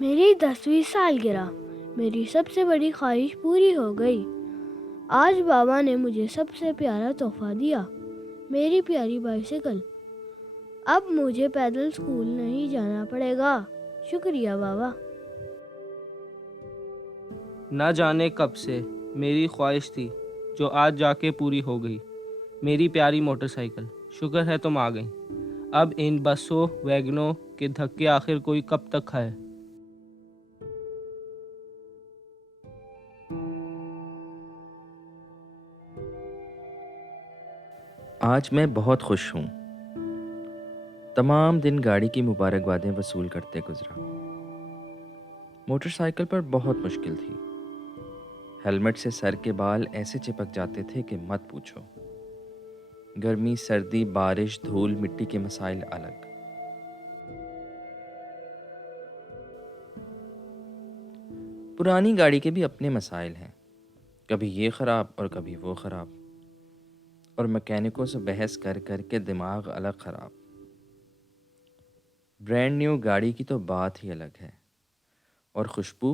मेरी 10वीं सालगिरह, मेरी सबसे बड़ी ख्वाहिश पूरी हो गई। आज बाबा ने मुझे सबसे प्यारा तोहफा दिया, मेरी प्यारी बाइसिकल। अब मुझे पैदल स्कूल नहीं जाना पड़ेगा। शुक्रिया बाबा। न जाने कब से मेरी ख्वाहिश थी, जो आज जाके पूरी हो गई। मेरी प्यारी मोटरसाइकिल, शुक्र है तुम आ गई। अब इन बसों वैगनों के धक्के आखिर कोई कब तक खाए। आज मैं बहुत खुश हूँ। तमाम दिन गाड़ी की मुबारकबादें वसूल करते गुजरा। मोटरसाइकिल पर बहुत मुश्किल थी। हेलमेट से सर के बाल ऐसे चिपक जाते थे कि मत पूछो। गर्मी, सर्दी, बारिश, धूल, मिट्टी के मसाइल अलग। पुरानी गाड़ी के भी अपने मसाइल हैं, कभी ये ख़राब और कभी वो ख़राब, और मैकेनिकों से बहस कर कर के दिमाग अलग ख़राब। ब्रांड न्यू गाड़ी की तो बात ही अलग है, और खुशबू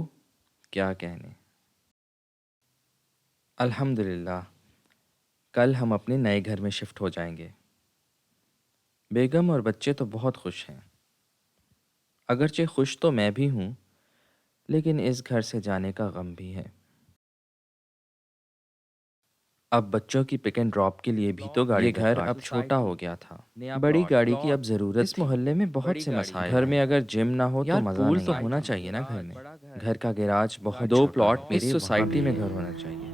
क्या कहने। अल्हम्दुलिल्लाह, कल हम अपने नए घर में शिफ्ट हो जाएंगे। बेगम और बच्चे तो बहुत खुश हैं। अगरचे खुश तो मैं भी हूँ, लेकिन इस घर से जाने का गम भी है। अब बच्चों की पिक एंड ड्रॉप के लिए भी तो गाड़ी। ये घर अब छोटा हो गया था, बड़ी गाड़ी की अब ज़रूरत। इस मोहल्ले में बहुत से मसाइल। घर में अगर जिम ना हो तो मज़ा नहीं। पूल तो होना चाहिए ना घर में। घर का गैराज बहुत 2 प्लॉट मेरी सोसाइटी में घर होना चाहिए।